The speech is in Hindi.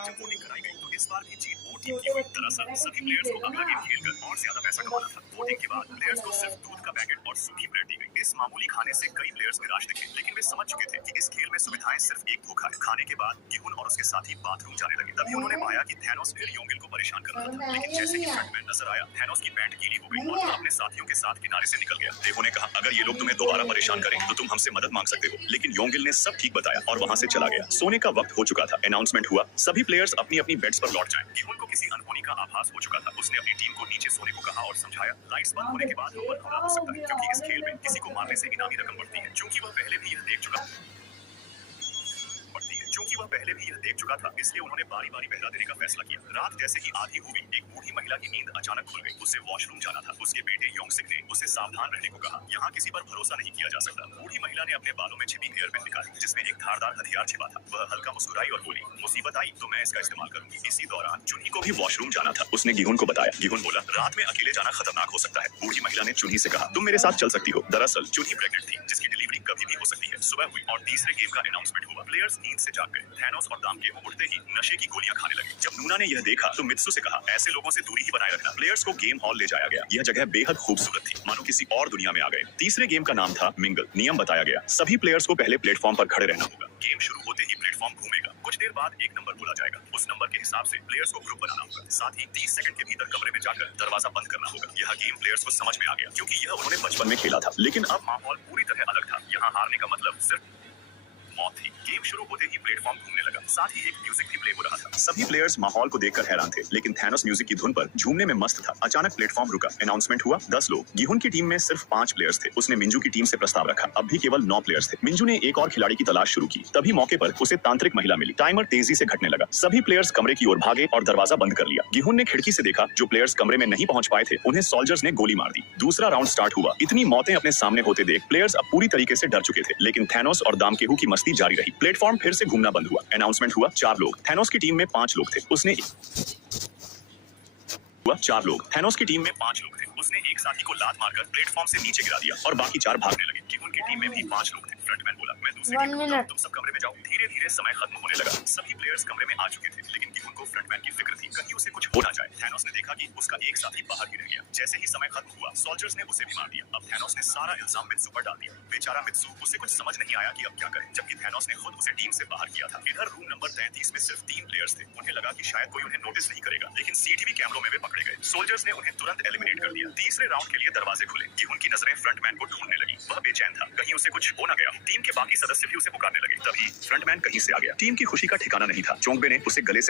बाद जब वोटिंग कराई गई तो इस बार भी जीत वो टीम की हुई। दरअसल सभी प्लेयर्स को अगला गेम खेलकर और ज्यादा पैसा कमाना था। वोटिंग के बाद प्लेयर्स को सिर्फ दूध का पैकेट और सूखी ब्रेड दी गई। इस मामूली खाने से कई प्लेयर्स निराश दिखे, लेकिन वे समझ चुके थे कि इस खेल में सुविधाएं सिर्फ एक धोखा है। खाने के बाद गिहुन और उसके साथी बाथरूम जाने लगे। तभी उन्होंने पाया कि थैनोस फिर योंगिल को परेशान कर रहा था, लेकिन जैसे ही फ्रंटमैन नजर आया, थैनोस की पैंट गीली हो गई और वो अपने साथियों के साथ किनारे से निकल गया। देवो ने कहा, अगर ये लोग तुम्हें दोबारा परेशान करें तो तुम हमसे मदद मांग सकते हो, लेकिन योंगिल ने सब ठीक बताया और वहां से चला गया। सोने का वक्त हो चुका था। अनाउंसमेंट हुआ, सभी प्लेयर्स अपनी अपनी बेड्स पर लौट जाएं। गिहुन को किसी अनहोनी का आभास हो चुका था। उसने अपनी टीम को नीचे सोने को कहा और समझाया, लाइट्स बंद होने के बाद ऊपर हमला हो सकता है, क्योंकि इस खेल में किसी को मारने से इनामी रकम बढ़ती है। चूंकि वह पहले भी यह देख चुका था, इसलिए उन्होंने बारी बारी पहरा देने का फैसला किया। रात जैसे ही आधी हुई, एक बूढ़ी महिला की नींद अचानक खुल गई। उसे वॉशरूम जाना था। उसके बेटे योंगसिक ने उसे सावधान रहने को कहा। यहाँ किसी पर भरोसा नहीं किया जा सकता। बूढ़ी महिला ने अपने बालों में छिपी हेयरपिन निकाली, जिसमें एक धारदार हथियार छिपा था। वह हल्का मुस्कुराई और बोली, मुसीबत आई तो मैं इसका इस्तेमाल करूंगी। इसी दौरान चुन्ही को भी वॉशरूम जाना था। उसने गिहुन को बताया। गिहुन बोला, रात में अकेले जाना खतरनाक हो सकता है। बूढ़ी महिला ने चुन्ही से कहा, तुम मेरे साथ चल सकती हो। दरअसल चुन्ही प्रेग्नेंट थी, जिसकी डिलीवरी कभी भी हो सकती है। सुबह हुई और तीसरे गेम का अनाउंसमेंट हुआ। प्लेयर्स नींद से जाग गए। थैनोस और दाम के उठते ही नशे की गोलियां खाने लगे। जब नूना ने यह देखा तो मित्सु से कहा, ऐसे लोगों से दूरी ही बनाए रखना। प्लेयर्स को गेम हॉल ले जाया गया। यह जगह बेहद खूबसूरत थी, मानो किसी और दुनिया में आ गए। तीसरे गेम का नाम था मिंगल। नियम बताया गया, सभी प्लेयर्स को पहले प्लेटफॉर्म पर खड़े रहना होगा। गेम शुरू होते ही प्लेटफॉर्म घूमेगा। कुछ देर बाद एक नंबर बोला जाएगा। उस नंबर के हिसाब से प्लेयर्स को ग्रुप बनाना होगा। साथ ही 30 सेकंड के भीतर कमरे में जाकर दरवाजा बंद करना होगा। यह गेम प्लेयर्स को समझ में आ गया, क्योंकि यह उन्होंने बचपन में खेला था। लेकिन अब माहौल पूरी तरह अलग था। यहाँ हारने का मतलब सिर्फ मौत थी। गेम शुरू होते ही प्लेटफॉर्म घूमने लगा। साथ ही एक म्यूजिक भी प्ले हो रहा था। सभी प्लेयर्स माहौल को देखकर हैरान थे, लेकिन थैनोस म्यूजिक की धुन पर झूमने में मस्त था। अचानक प्लेटफॉर्म रुका। अनाउंसमेंट हुआ, 10 लोग। गिहुन की टीम में सिर्फ 5 प्लेयर्स थे। उसने मिंजू की टीम से प्रस्ताव रखा। अब भी केवल 9 प्लेयर्स थे। मिंजू ने एक और खिलाड़ी की तलाश शुरू की। तभी मौके पर उसे तांत्रिक महिला मिली। टाइमर तेजी से घटने लगा। सभी प्लेयर्स कमरे की ओर भागे और दरवाजा बंद कर लिया। गिहुन ने खिड़की से देखा, जो प्लेयर्स कमरे में नहीं पहुंच पाए थे, उन्हें सोल्जर्स ने गोली मार दी। दूसरा राउंड स्टार्ट हुआ। इतनी मौतें अपने सामने होते देख प्लेयर्स अब पूरी तरीके से डर चुके थे, लेकिन थैनोस और दामकेहू की मस्ती जारी रही। प्लेटफॉर्म फिर से घूमना बंद हुआ। अनाउंसमेंट हुआ, 4 लोग। थैनोस की टीम में 5 लोग थे। उसने एक साथी को लात मारकर प्लेटफॉर्म से नीचे गिरा दिया और बाकी 4 भागने लगे। गिहुन की टीम में भी 5 लोग थे। फ्रंटमैन बोला, मैं दूसरी टीम को तुम सब कमरे में जाओ। धीरे धीरे समय खत्म होने लगा। सभी प्लेयर्स कमरे में आ चुके थे, लेकिन गिहुन को फ्रंटमैन की फिक्र थी, कहीं उसे कुछ हो ना जाए। थैनोस ने देखा कि उसका एक साथी बाहर ही रह गया। जैसे ही समय खत्म हुआ, सोल्जर्स ने उसे भी मार दिया। अब थैनोस ने सारा इल्जाम मित्सु पर डाल दिया। बेचारा मित्सु, उसे कुछ समझ नहीं आया कि अब क्या करे, जबकि थैनोस ने खुद उसे टीम से बाहर किया था। इधर रूम नंबर 33 में सिर्फ 3 प्लेयर्स थे। उन्हें लगा कि शायद कोई उन्हें नोटिस नहीं करेगा, लेकिन सीसीटीवी कैमरों में वे पकड़े गए। सोल्जर्स ने उन्हें तुरंत एलिमिनेट कर दिया। तीसरे राउंड के लिए दरवाजे खुले। गिहुन की नजरें फ्रंटमैन को ढूंढने लगी। वह बेचैन था, कहीं उसे कुछ हो ना गया। टीम के बाकी सदस्य भी उसे पुकारने लगे। तभी फ्रंटमैन कहीं से आ गया। टीम की खुशी का ठिकाना नहीं था। चोंगबे ने उसे गले से